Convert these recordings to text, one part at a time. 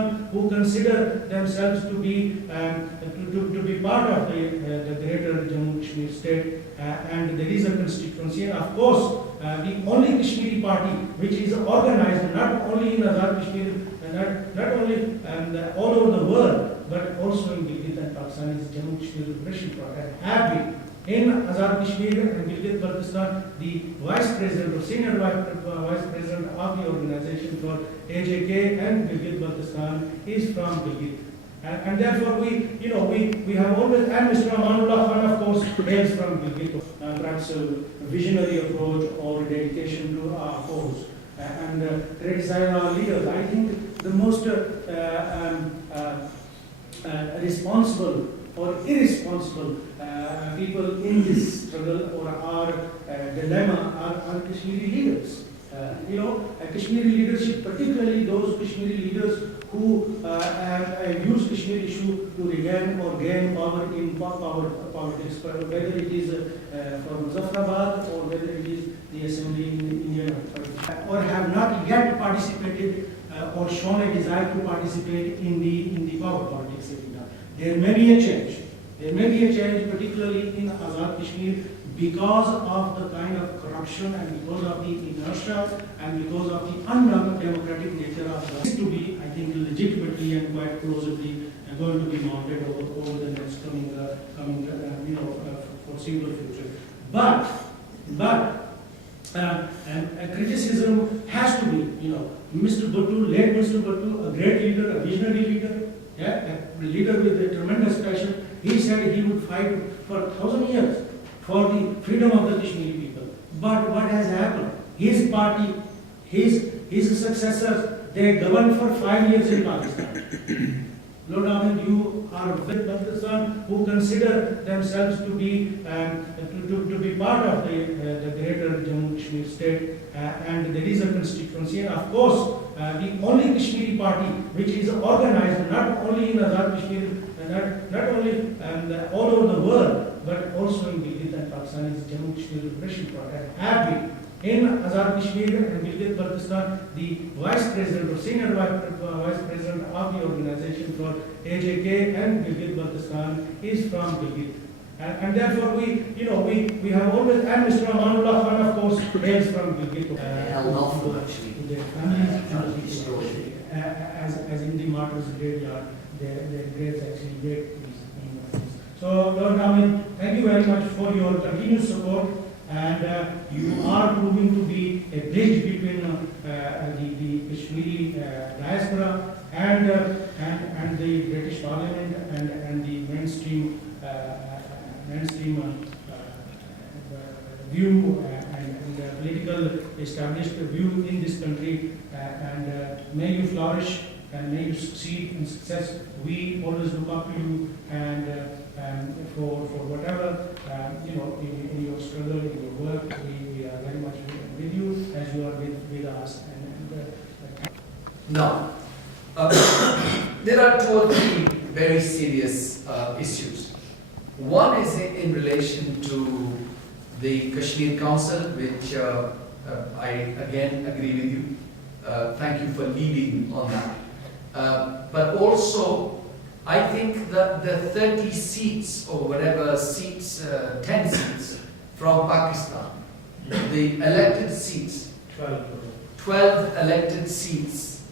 Baltistan who consider themselves to be part of the greater Jammu Kashmir state, and there is a constituency. And of course, the only Kashmiri party which is organized not only in Azad Kashmir, not only all over the world, but also in Gilgit and Pakistan is Jammu Kashmir Liberation Front, and have been. In Azad Kashmir and Gilgit Baltistan, the vice president or senior vice president of the organization for AJK and Gilgit Baltistan is from Gilgit. And therefore we have always, and Mr. Amanullah Khan of course hails from Gilgit. Perhaps a visionary approach or dedication to our cause. And criticize our leaders. I think the most responsible or irresponsible people in this struggle or our dilemma are Kashmiri leaders. Kashmiri leadership, particularly those Kashmiri leaders who use Kashmir issue to regain or gain power in politics, whether it is from Muzaffarabad or whether it is the assembly in India, or have not yet participated or shown a desire to participate in the power politics arena. There may be a change. There may be a change, particularly in Azad Kashmir, because of the kind of corruption and because of the inertia and because of the undemocratic nature of the to be, I think, legitimately and quite plausibly going to be mounted over the next coming foreseeable future. But criticism has to be, Mr. Bhattu, late Mr. Bhattu, a great leader, a visionary leader, a leader with a tremendous passion. He said he would fight for 1,000 years for the freedom of the Kashmiri people. But what has happened? His party, his successors, they governed for 5 years in Pakistan. Lord Ahmed, you are with Pakistan who consider themselves to be part of the greater Jammu Kashmir state, and there is a constituency. And of course, the only Kashmiri party which is organized not only in Azad Kashmir, not only all over the world, but also in Gilgit and Pakistan is Jammu Kashmir Liberation Front, and have been. In Azad Kashmir and Gilgit Baltistan, the vice president or senior vice president of the organization for AJK and Gilgit Baltistan is from Gilgit. And therefore we have always, and Mr. Amanullah Khan of course hails from Gilgit. Their families, as in the martyrs' graveyard, their graves actually wait to be. So Lord Ahmed, thank you very much for your continued support. And you are proving to be a bridge between the Kashmiri diaspora and the British Parliament and the mainstream view and the political established view in this country. And may you flourish and may you succeed in success. We always look up to you and for whatever in your struggle, in your work, we are very much with you as you are with us. Now, there are 2 or 3 very serious issues. One is in relation to the Kashmir Council, which I again agree with you. Thank you for leading on that. But also, I think that the 30 seats or whatever seats, 10 seats from Pakistan, the elected seats, 12 elected seats,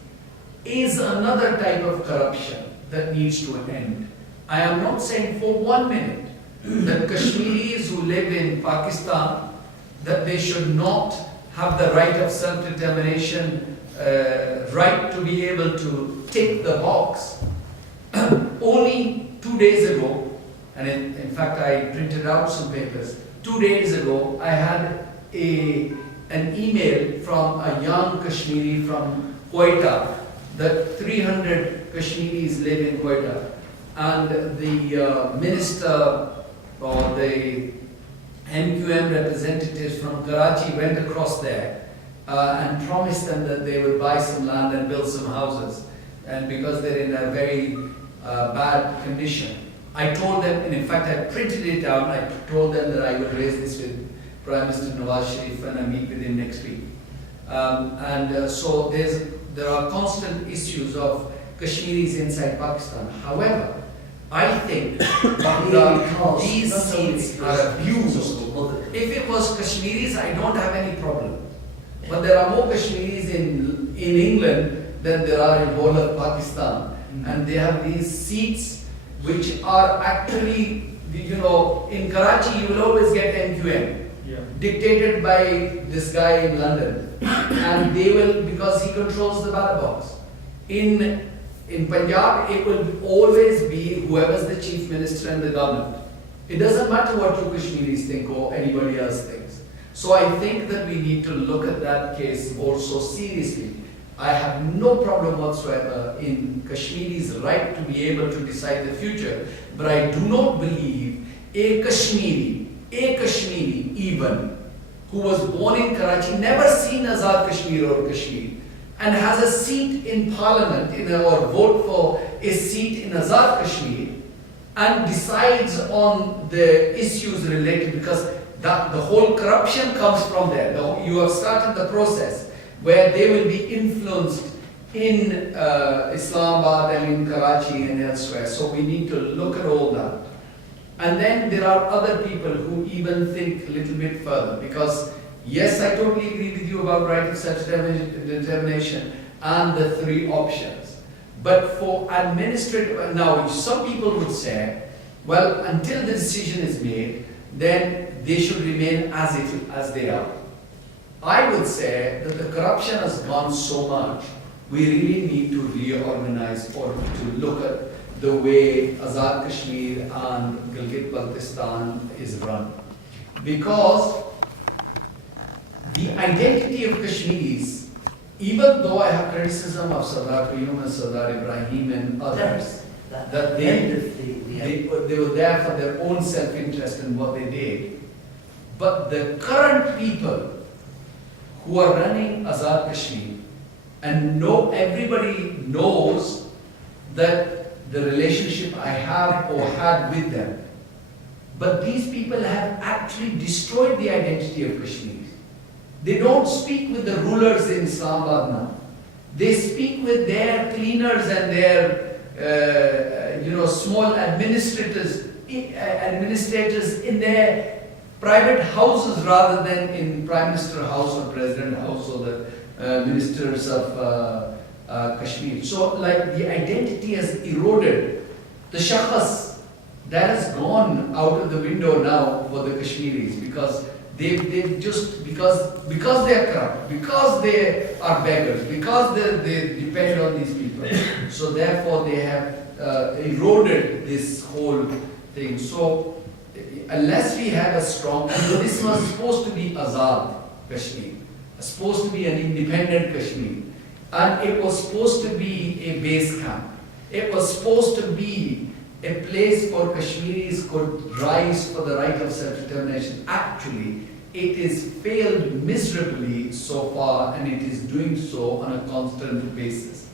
is another type of corruption that needs to end. I am not saying for 1 minute that Kashmiris who live in Pakistan, that they should not have the right of self-determination, right to be able to tick the box. Only 2 days ago, and in fact I printed out some papers, 2 days ago I had an email from a young Kashmiri from Quetta, that 300 Kashmiris live in Quetta, and the minister or the MQM representatives from Karachi went across there and promised them that they would buy some land and build some houses, and because they're in a very bad condition. I told them, and in fact I printed it out, I told them that I would raise this with Prime Minister Nawaz Sharif when I meet with him next week. So there are constant issues of Kashmiris inside Pakistan. However, I think that these seats are abused. If it was Kashmiris, I don't have any problem. But there are more Kashmiris in England than there are in whole of Pakistan. And they have these seats which are actually, in Karachi you will always get NQM, dictated by this guy in London. And they will, because he controls the ballot box. In Punjab, it will always be whoever's the chief minister and the government. It doesn't matter what you Kashmiris think or anybody else thinks. So I think that we need to look at that case also seriously. I have no problem whatsoever in Kashmiri's right to be able to decide the future, but I do not believe a Kashmiri even, who was born in Karachi, never seen Azad Kashmir or Kashmir, and has a seat in parliament or vote for a seat in Azad Kashmir, and decides on the issues related, because the whole corruption comes from there. You have started the process where they will be influenced in Islamabad and in Karachi and elsewhere. So we need to look at all that. And then there are other people who even think a little bit further, because yes, I totally agree with you about right of self-determination and the three options. But for administrative, now some people would say, well, until the decision is made, then they should remain as they are. I would say that the corruption has gone so much, we really need to reorganize or to look at the way Azad Kashmir and Gilgit-Baltistan is run. Because the identity of Kashmiris, even though I have criticism of Sardar Qayyum and Sardar Ibrahim and others, that they were there for their own self-interest in what they did, but the current people who are running Azad Kashmir, and everybody knows that the relationship I have or had with them, but these people have actually destroyed the identity of Kashmir. They don't speak with the rulers in Islamabad now. They speak with their cleaners and their small administrators in their private houses rather than in Prime Minister House or President House or the ministers of Kashmir. So like the identity has eroded. The shakhs, that has gone out of the window now for the Kashmiris, because they've just, because they are corrupt, because they are beggars, because they depend on these people. So therefore they have eroded this whole thing. So unless we have a strong, and this was supposed to be Azad Kashmir, supposed to be an independent Kashmir, and it was supposed to be a base camp. It was supposed to be a place for Kashmiris could rise for the right of self-determination. Actually, it has failed miserably so far, and it is doing so on a constant basis.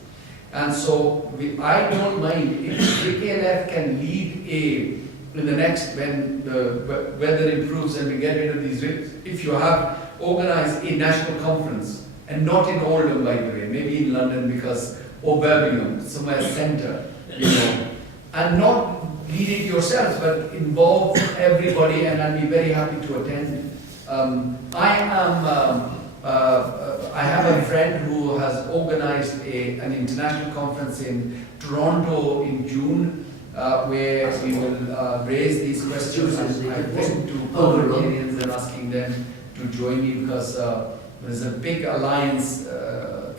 And so I don't mind if KKLF can lead in the next, when the weather improves and we get rid of these risks, if you have organized a national conference, and not in Oldham, by the way, maybe in London, because, or Birmingham, somewhere center, and not lead it yourselves, but involve everybody, and I'll be very happy to attend. I have a friend who has organized an international conference in Toronto in June, where we will raise these questions. I've written to parliamentarians and asking them to join me, because there's a big alliance,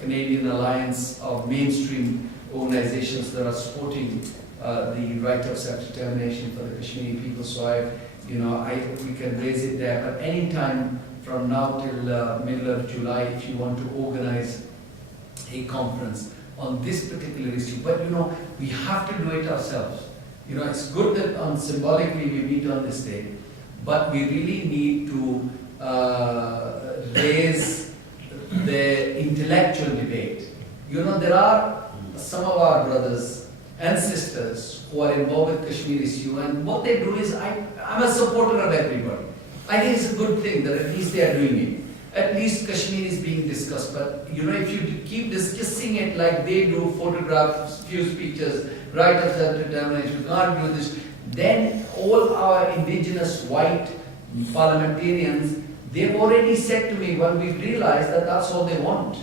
Canadian alliance of mainstream organizations that are supporting the right of self-determination for the Kashmiri people. So we can raise it there. But any time from now till middle of July, if you want to organize a conference on this particular issue, but we have to do it ourselves. It's good that symbolically we meet on this day, but we really need to raise the intellectual debate. There are some of our brothers and sisters who are involved with Kashmir issue, and what they do is, I'm a supporter of everybody. I think it's a good thing that at least they are doing it. at least Kashmir is being discussed. But you know, if you keep discussing it like they do, photographs, few pictures, right of self-determination, we can't do this, then all our indigenous white parliamentarians, they've already said to me, well, we've realized that that's all they want.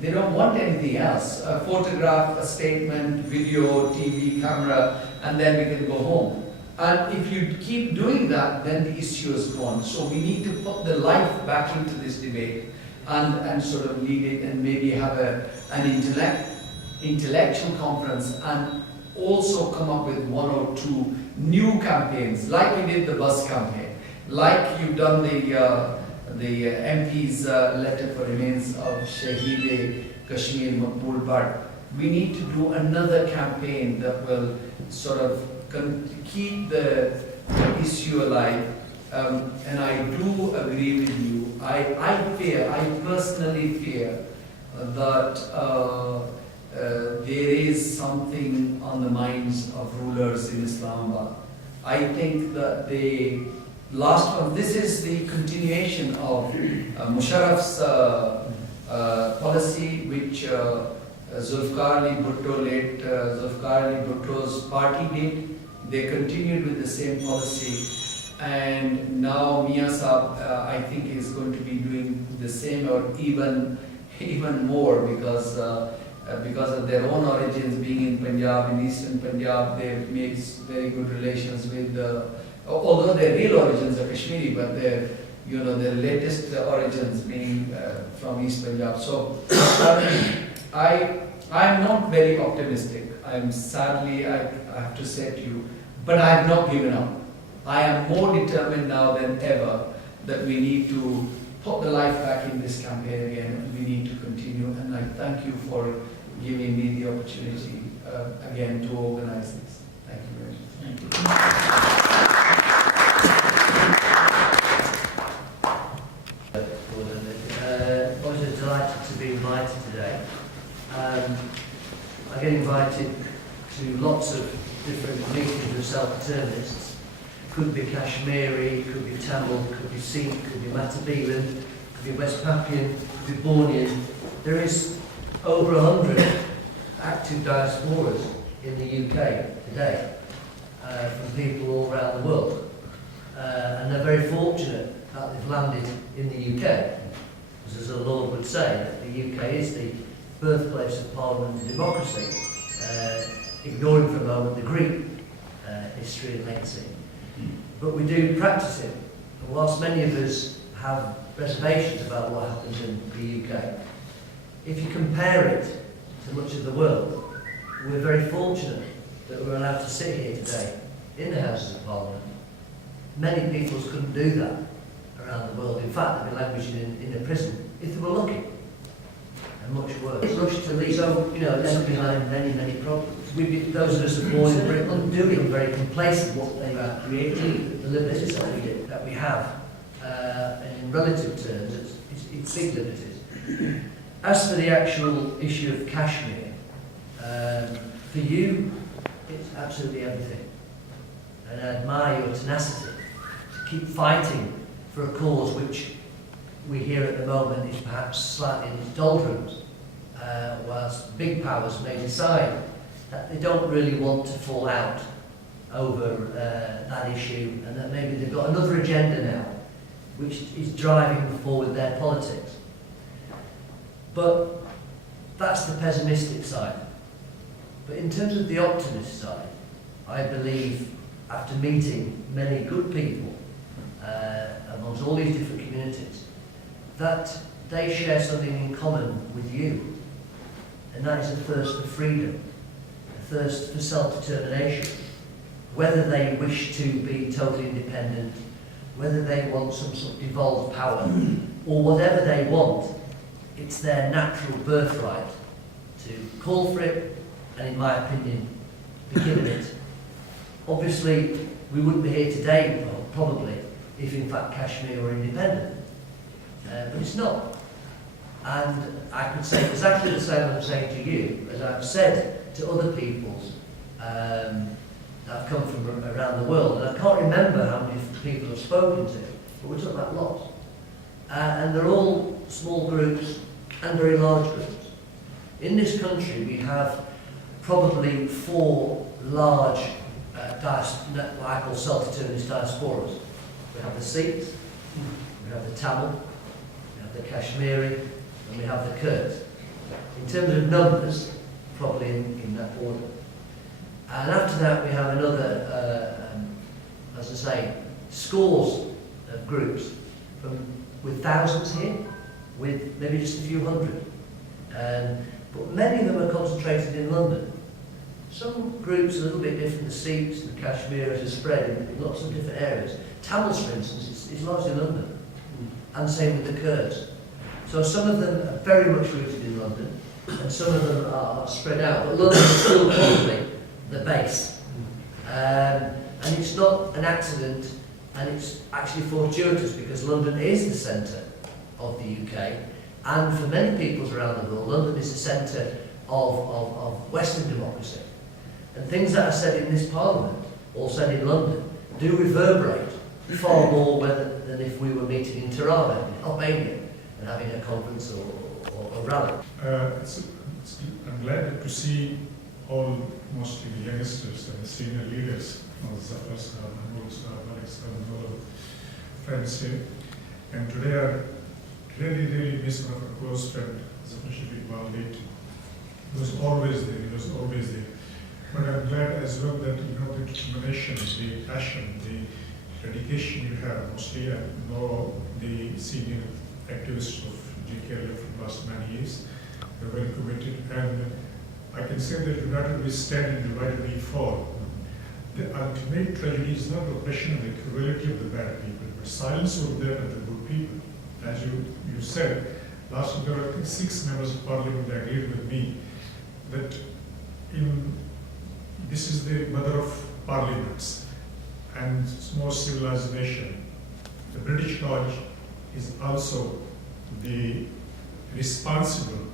They don't want anything else. A photograph, a statement, video, TV, camera, and then we can go home. And if you keep doing that, then the issue is gone. So we need to put the life back into this debate and sort of lead it, and maybe have an intellectual conference, and also come up with one or two new campaigns, like we did the bus campaign, like you've done the MP's letter for remains of Shaheed Kashmir Maqbool Bhat. We need to do another campaign that will sort of keep the issue alive. And I do agree with you. I personally fear that there is something on the minds of rulers in Islamabad. I think that last one, this is the continuation of Musharraf's policy, which Zulfikar Ali Bhutto, late Zulfikar Ali Bhutto's party did. They continued with the same policy, and now Mia Saab, I think, is going to be doing the same, or even more, because of their own origins, being in Punjab, in eastern Punjab. They've made very good relations with, although their real origins are Kashmiri, but their latest origins being from East Punjab. So I'm not very optimistic. Sadly, I have to say to you, but I have not given up. I am more determined now than ever that we need to put the life back in this campaign again, and we need to continue. And I thank you for giving me the opportunity again to organize this. Thank you very much. I was delighted to be invited today. I get invited to lots of different meetings of self-determinists. Could be Kashmiri, could be Tamil, could be Sikh, could be Matabeelan, could be West Papuan, could be Bornean. There is over 100 active diasporas in the UK today, from people all around the world. And they're very fortunate that they've landed in the UK. As the Lord would say, that the UK is the birthplace of Parliament and democracy, ignoring for a moment the Greek history and legacy. But we do practice it. And whilst many of us have reservations about what happens in the UK, if you compare it to much of the world, we're very fortunate that we're allowed to sit here today in the Houses of Parliament. Many peoples couldn't do that around the world. In fact, they'd be languishing in a prison if they were lucky. And much worse. Rushed to leave. So, left behind many problems. Those of us who are born in Britain undoing, very complacent what they are creating, the liberties that we have. And in relative terms, it's big liberties. As for the actual issue of Kashmir, for you, it's absolutely everything. And I admire your tenacity to keep fighting for a cause which we hear at the moment is perhaps slightly in its doldrums, whilst big powers may decide that they don't really want to fall out over that issue, and that maybe they've got another agenda now which is driving forward their politics. But that's the pessimistic side. But in terms of the optimist side, I believe, after meeting many good people amongst all these different communities, that they share something in common with you, and that is a thirst for freedom, a thirst for self-determination. Whether they wish to be totally independent, whether they want some sort of devolved power, or whatever they want, it's their natural birthright to call for it, and in my opinion, be given it. Obviously, we wouldn't be here today, probably, if in fact Kashmir were independent. But it's not. And I could say exactly the same I'm saying to you, as I've said to other peoples that have come from around the world. And I can't remember how many people I've spoken to, but we're talking about lots. and they're all small groups and very large groups. In this country, we have probably 4 large what I call self-determinist diasporas. We have the Sikhs, we have the Tamil, we have the Kashmiri, and we have the Kurds. In terms of numbers, probably in that order. And after that, we have another, as I say, scores of groups with thousands here, with maybe just a few hundred. But many of them are concentrated in London. Some groups are a little bit different. The Sikhs, the Kashmiris are spread in lots of different areas. Tamils, for instance, is largely London, and same with the Kurds. So some of them are very much rooted in London, and some of them are spread out. But London is still probably the base. And it's not an accident, and it's actually fortuitous, because London is the centre of the UK, and for many peoples around the world, London is the centre of Western democracy. And things that are said in this Parliament, or said in London, do reverberate far more than if we were meeting in Tirana, in Albania, and having a conference or rally. I'm glad to see all, mostly the youngsters and the senior leaders, Zafar Sahab, Maqbool Sahab, Malik Sahab, and all the friends here. And today I really miss one of our close friends, Zafar Shafiq Walid. He was always there. But I'm glad as well that the determination, the passion, the dedication you have. Mostly I know the senior activists of GKLF for the last many years. They're very committed, and I can say that united we stand and divided we fall. The ultimate tragedy is not oppression and the cruelty of the bad people, but silence of them and the good people. As you said, last week there were, I think, 6 members of parliament that agreed with me that this is the mother of parliaments and most civilized nation. The British Lodge is also the responsible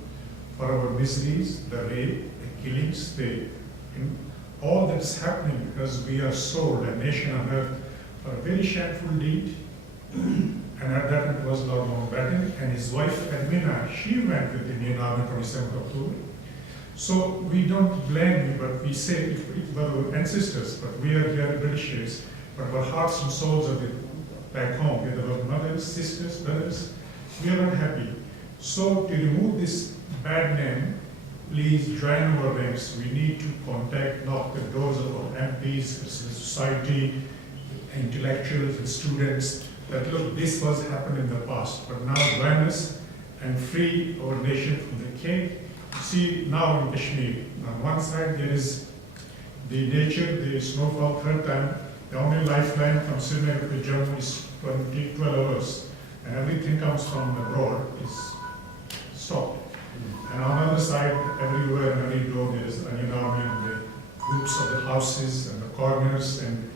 for our miseries, the rape, the killings, all that is happening because we are sold, a nation on earth, for a very shameful deed. And at that it was Lord Mountbatten and his wife Edwina. She went with the Indian Army 27th October. So we don't blame you, but we say it were our ancestors, but we are here Britishers, but our hearts and souls are back home with our mothers, sisters, brothers. We are not happy. So to remove this bad name, please join our ranks. We need to knock the doors of our MPs, civil society, intellectuals and students, that look, this was happened in the past, but now join us and free our nation from the king. See, now in Kashmir, on one side there is the nature, the snowfall, third time, the only lifeline from Srinagar to Jammu is 12 hours, and everything comes from abroad is stopped. And on the other side, everywhere, in every door, there is an Indian Army and the groups of the houses and the corners, and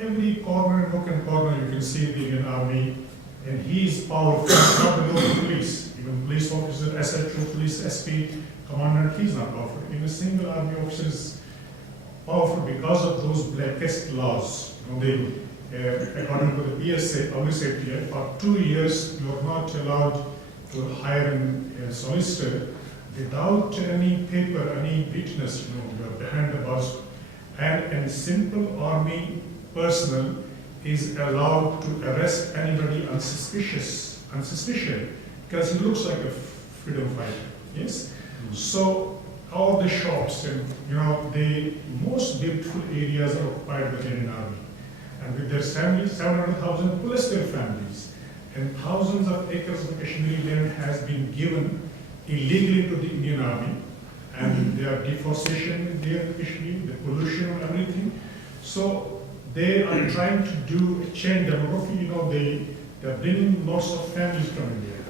every corner, nook and corner, you can see the Indian Army, and he is powerful, not the local police. Even police officer, SHO, police SP, commander, he's not powerful. Even a single army officer is powerful because of those blackest laws. According to the PSA, Public Safety Act, for 2 years you are not allowed to hire a solicitor without any paper, any witness, you are behind the bars. And simple army personnel is allowed to arrest anybody on suspicion, because he looks like a freedom fighter, yes? So all the shops and the most beautiful areas are occupied by the Indian Army, and with their families, 700,000 plus their families, and thousands of acres of Kashmiri land has been given illegally to the Indian Army, and there are deforestation there in Kashmir, the pollution and everything. So they are trying to do a change demography. They are bringing lots of families coming there,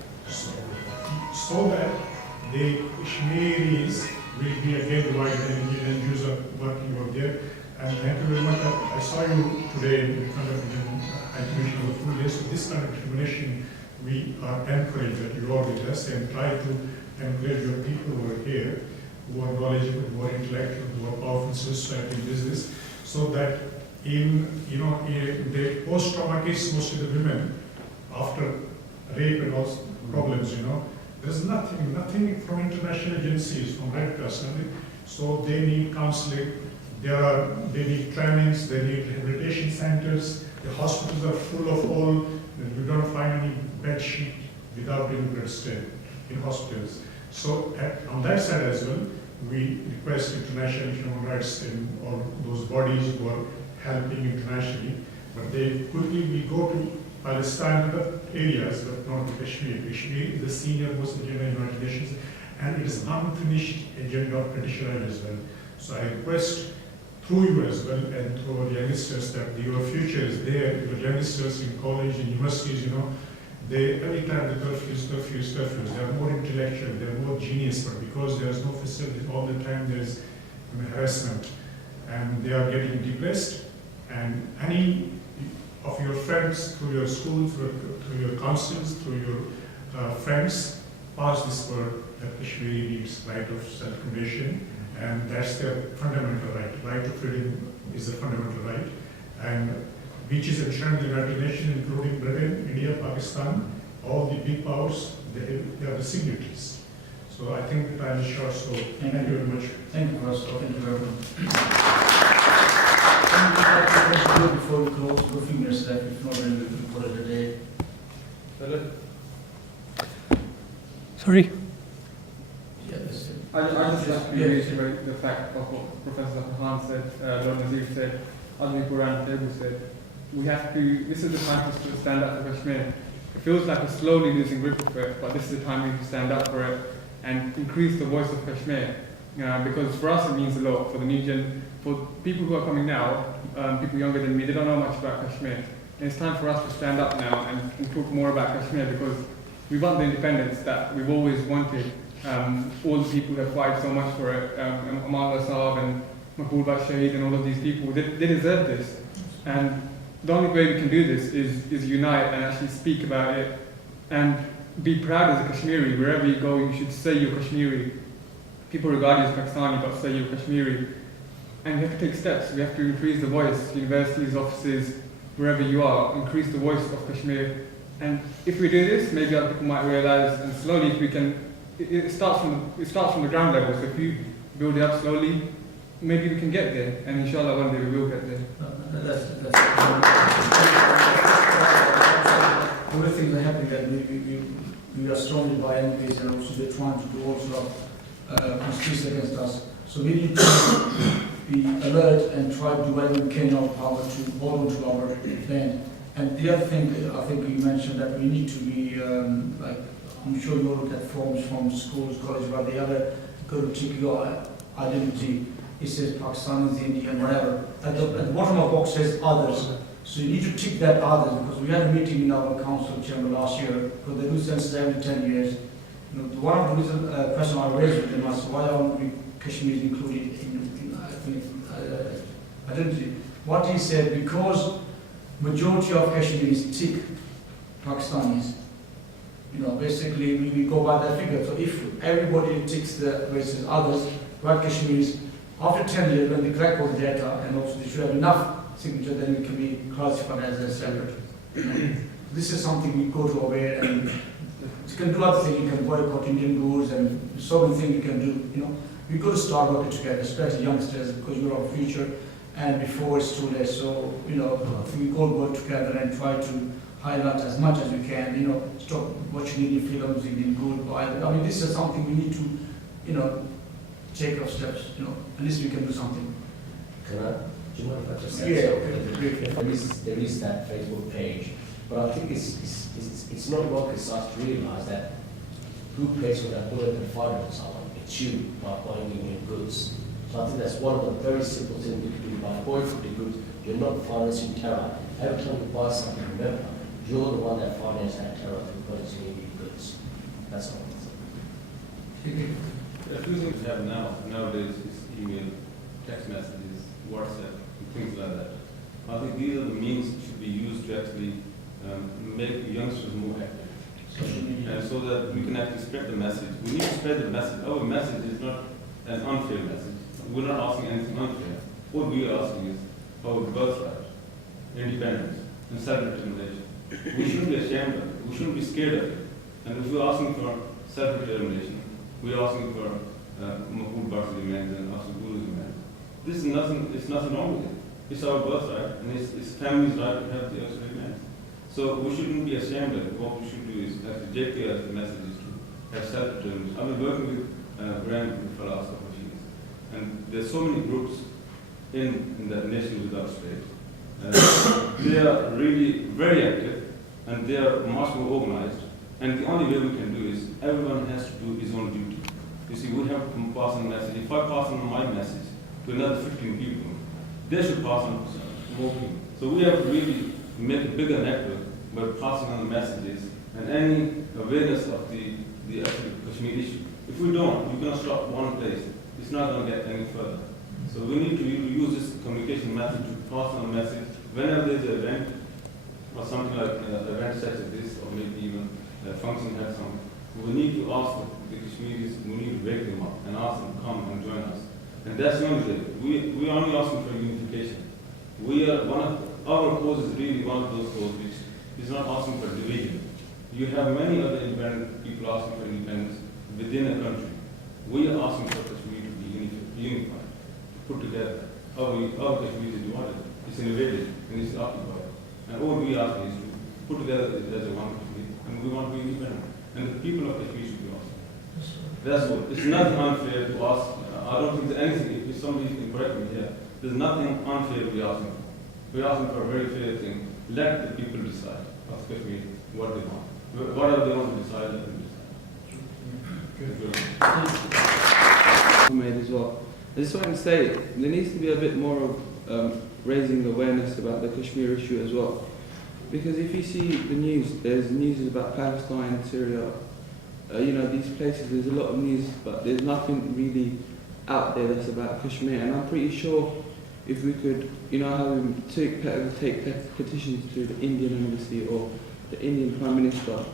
so that the Kashmiris will be again divided, and Indian Jews are working over there. And thank you very much. I saw you today in front of the exhibition of the full day. So this kind of determination, we are encouraged that you are with us and try to encourage your people who are here, who are knowledgeable, who are intellectual, who are powerful in society and business, so that in the post-trauma case, mostly the women, after rape and all problems, you know. There's nothing from international agencies, from Red Cross, so they need counseling, they need trainings, they need rehabilitation centers, the hospitals are full of all, you don't find any bed sheet without any blood stain in hospitals. So on that side as well, we request international human rights in all those bodies who are helping internationally, but they quickly will go to Palestine and other areas, but not to Kashmir. Kashmir is the senior most agenda in United Nations, and it is unfinished agenda of British Raj as well. So I request through you as well and through our youngsters that your future is there. Your youngsters in college, in universities, you know, they every time the curfews, they are more intellectual, they are more genius, but because there is no facilities, all the time there is harassment, and they are getting depressed. And any of your friends, through your school, through your councils, through your friends, pass this word that Kashmiri needs right of self-determination, and that's their fundamental right. Right to freedom is a fundamental right, and which is enshrined in the United Nations, including Britain, India, Pakistan, all the big powers, they are the signatories. So I think the time is short, so thank you very much. Thank you, Professor. Thank you very much. Before we close, a few minutes left, if not, then we will call it a day. Sorry. Yeah, that's it. I just like to reiterate the fact of what Professor Khan said, Lord Nazir said, Admi Quran Table said. We have to, this is the time for us to stand up for Kashmir. It feels like we're slowly losing grip of it, but this is the time we have to stand up for it and increase the voice of Kashmir. Because for us it means a lot, for the new gen, for people who are coming now, people younger than me, they don't know much about Kashmir. And it's time for us to stand up now and talk more about Kashmir, because we want the independence that we've always wanted. All the people that fight so much for it, Amal Asab and Maqbool Shaheed and all of these people, they deserve this. And the only way we can do this is unite and actually speak about it and be proud as a Kashmiri. Wherever you go, you should say you're Kashmiri. People regard you as Pakistani, but say you're Kashmiri. And we have to take steps. We have to increase the voice, universities, offices, wherever you are, increase the voice of Kashmir. And if we do this, maybe other people might realize, and slowly if we can, it starts from the ground level. So if you build it up slowly, maybe we can get there. And inshallah one day we will get there. All the things are happening that we are surrounded by enemies, and also they're trying to do also conspiracy against us. So we need to be alert and try to do whatever we can in our power to hold on to our land. And the other thing, I think you mentioned that we need to be, like, I'm sure you all look at forms from schools, colleges, where they have a good particular identity. It says Pakistanis, Indian, whatever. At the bottom of the box says others. So you need to tick that others, because we had a meeting in our council chamber last year, because they do census every 10 years. You know, one of the reasons, question I raised with them was, why aren't we Kashmiris included in identity? What he said, because majority of Kashmiris tick Pakistanis, you know, basically we go by that figure. So if everybody ticks the versus others, right, Kashmiris, after 10 years, when they collect all the data, and also they should have enough signature, then it can be classified as a separate. You know. This is something we go to aware, and you can do other things. You can boycott Indian goods, and so many things you can do. You know, we got to start working together, especially youngsters, because you're our future, and before it's too late. So you know, we all work together and try to highlight as much as we can. You know, stop watching Indian films, Indian good. I mean, this is something we need to, you know, take our steps. You know, at least we can do something. Can I? Do you mind if I just say Yeah. something? There is that Facebook page, but I think it's not rocket science to realize that who pays for that bullet and fire on someone? It's you by buying Indian goods. So I think that's one of the very simple things we can do by boycotting goods. You're not financing terror. Every time you buy something, remember, you're the one that financed that terror through purchasing Indian goods. That's all. A few things we have nowadays is email, text messages, WhatsApp, and things like that. I think these are the means that should be used to actually make youngsters more active. And so that we can actually spread the message. We need to spread the message. Our message is not an unfair message. We're not asking anything unfair. What we are asking is our birthright, independence, and self-determination. We shouldn't be ashamed of it. We shouldn't be scared of it. And if we're asking for self-determination, we're asking for Maqbool Bhat's demands and Afzal Guru's demands. This is nothing, it's nothing wrong with it. It's our birthright, and it's family's right to have the extra demands. So we shouldn't be ashamed of it. What we should do is, as the JPS, the message is to have self-determination. I've been working with Graham for the last couple of years, and there's so many groups in the nation without state. They are really very active, and they are much more organized. And the only way we can do is everyone has to do his own duty. You see, we have to pass on a message. If I pass on my message to another 15 people, they should pass on more people. So we have to really make a bigger network by passing on the messages and any awareness of the actual Kashmir issue. If we don't, we cannot stop one place. It's not going to get any further. So we need to use this communication method to pass on a message whenever there's an event or something like an event such as this, or maybe even a function has some. We need to ask the Kashmiris, we need to wake them up and ask them to come and join us. And that's the only way. We are only asking for unification. We are our cause is really one of those causes which is not asking for division. You have many other independent people asking for independence within a country. We are asking for Kashmir to be unified, put together. Our Kashmir is divided, it's invaded, and it's occupied. And all we ask is to put together as a one Kashmir, and we want to be independent. And the people of Kashmir should be asked. That's what. It's nothing unfair to ask. I don't think there's anything, if somebody can correct me here, there's nothing unfair we're asking for. We're asking for a very fair thing. Let the people decide of Kashmir what they want. Whatever they want to decide, let them decide. Made as well. I just want to say there needs to be a bit more of raising awareness about the Kashmir issue as well. Because if you see the news, there's news about Palestine, Syria, these places, there's a lot of news, but there's nothing really out there that's about Kashmir. And I'm pretty sure if we could, have them take petitions to the Indian embassy or the Indian Prime Minister,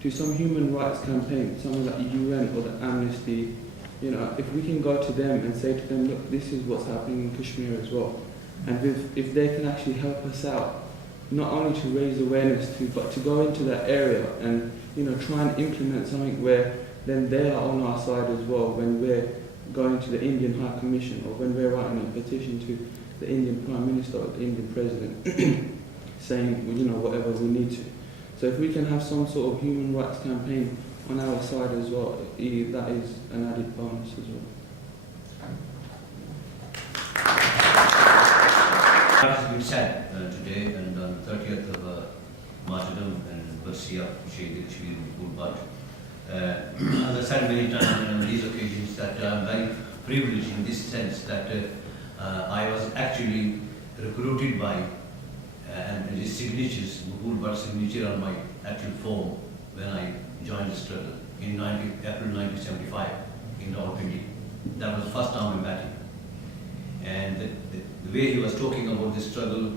to some human rights campaign, something like the UN or the Amnesty, if we can go to them and say to them, look, this is what's happening in Kashmir as well. And if they can actually help us out, not only to raise awareness but to go into that area and try and implement something where then they are on our side as well when we're going to the Indian High Commission or when we're writing a petition to the Indian Prime Minister or the Indian President saying whatever we need to. So if we can have some sort of human rights campaign on our side as well, that is an added bonus as well. What has been said today and on 30th of Martyrdom and Barsia, Shaheed Kashmir Maqbool Bhat. As I said many times on these occasions that I am very privileged in this sense that I was actually recruited by and his signatures, Maqbool Bhat's signature on my actual form when I joined the struggle in April 1975 in Rawalpindi. That was the first time I met him. And the way he was talking about the struggle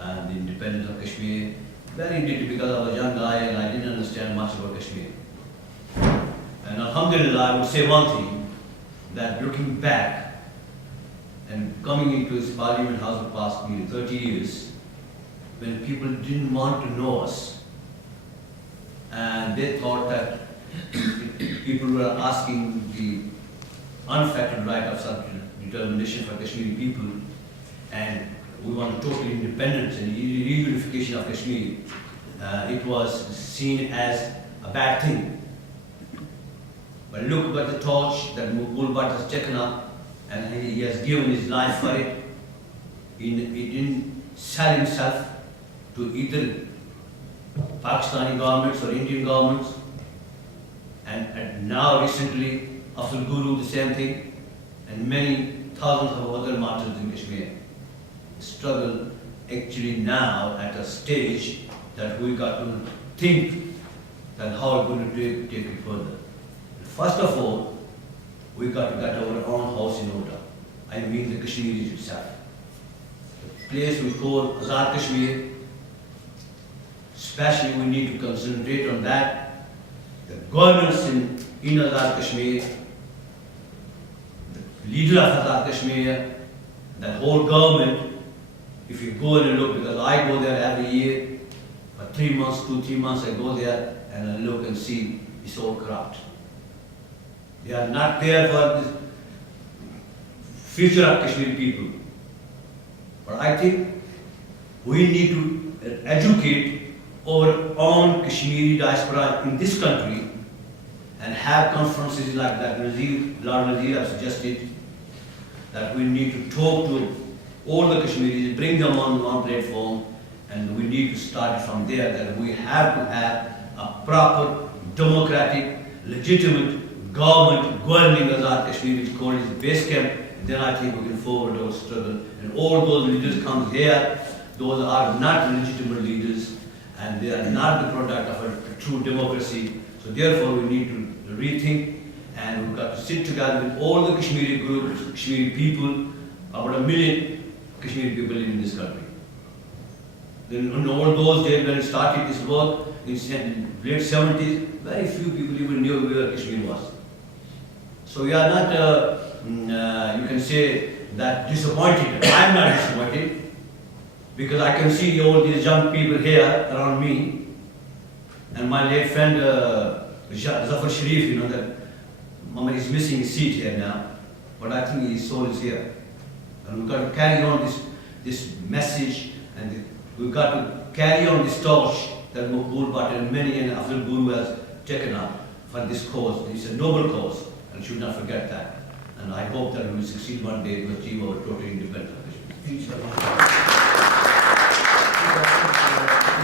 and the independence of Kashmir, very indeed because I was a young guy and I didn't understand much about Kashmir. And alhamdulillah, I would say one thing, that looking back and coming into his Parliament House of past nearly 30 years, when people didn't want to know us, and they thought that people were asking the unfettered right of self-determination for Kashmiri people, and we want total independence and reunification of Kashmir, it was seen as a bad thing. But look at the torch that Maqbool Bhat has taken up, and he has given his life for it. He didn't sell himself to either Pakistani governments or Indian governments. And now recently, Afzal Guru, the same thing, and many thousands of other martyrs in Kashmir. Struggle actually now at a stage that we got to think that how we're going to take it further. First of all, we got to get our own house in order. I mean the Kashmiris itself. The place we call Azad Kashmir, especially we need to concentrate on that. The governance in Azad Kashmir, the leader of Azad Kashmir, the whole government, if you go and look, because I go there every year, For 3 months, 2-3 months, I go there and I look and see it's all corrupt. They are not there for the future of Kashmiri people. But I think we need to educate our own Kashmiri diaspora in this country and have conferences like that Lord Nazir has suggested, that we need to talk to all the Kashmiris, bring them on one platform, and we need to start from there, that we have to have a proper, democratic, legitimate government governing Azad Kashmir, which is called as base camp. Then I think we can forward our struggle. And all those leaders come here, those are not legitimate leaders, and they are not the product of a true democracy. So therefore we need to rethink, and we've got to sit together with all the Kashmiri groups, Kashmiri people, about 1 million Kashmiri people in this country. Then in all those days when we started this work, in late 70s, very few people even knew where Kashmir was. So we are not, you can say, that disappointed. I am not disappointed, because I can see all these young people here around me, and my late friend Zafar Sharif, you know, that Mama is missing his seat here now, but I think his soul is here. And we've got to carry on this message, and we've got to carry on this torch that Maqbool Bhat and many and Afzal Guru has taken up for this cause. It's a noble cause, and we should not forget that. And I hope that we will succeed one day to achieve our total independence. Inshallah.